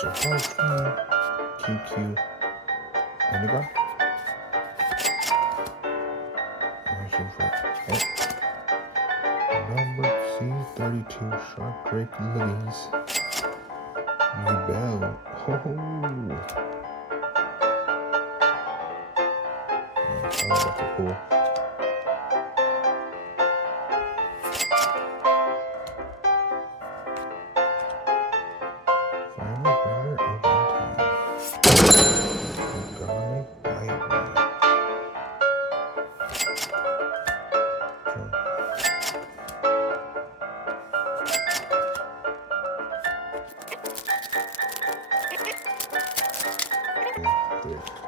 Mr. Heartstring, QQ, Indigo. Number C32, Shark Drake Lilies. Yugioh. Oh. That's cool. Final winner of one time. Ogami Diary.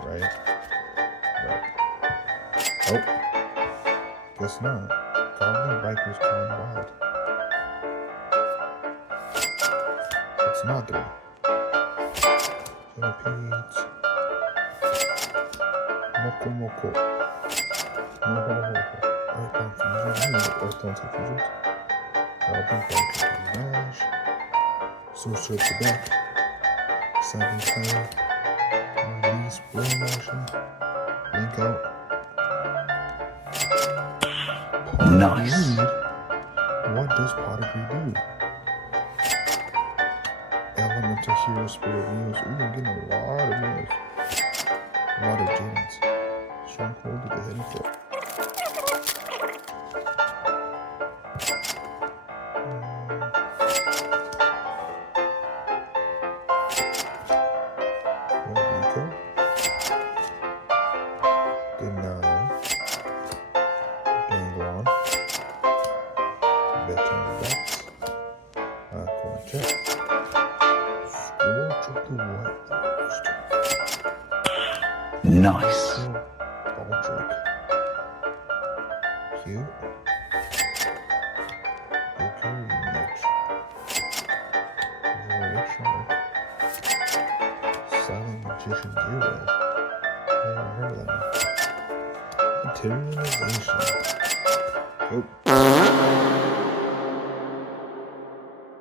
Right? Oh, guess not. Goblin Bikers Gone Wild. It's not there. Centipedes. Moko Moko. Earthbound Fusions. Earthbound Fusions. Goblin Bikers Mirage. Sorcerer at the back. Seven Power. Release Brain Motion. Link out. Nice. What does Pottery do? Elemental Hero Spirit Wheels. Ooh, I'm getting a lot of wheels. A lot of gems. Stronghold at the hidden floor. Rico. Denial. Danglon. Veteran Dex. Coin check. Scorch of the White Forest. Nice. Baldric. Cute. Yugioh Rematch. Void Shark. Silent Magician Zero. I haven't heard of that one. Materialization. Oh.